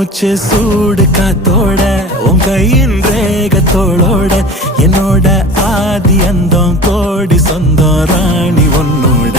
மூச்சு சூடு காத்தோட உன் கையின் ரேகத்தோளோட என்னோட ஆதி அந்தம் கோடி சொந்தம் ராணி உன்னோட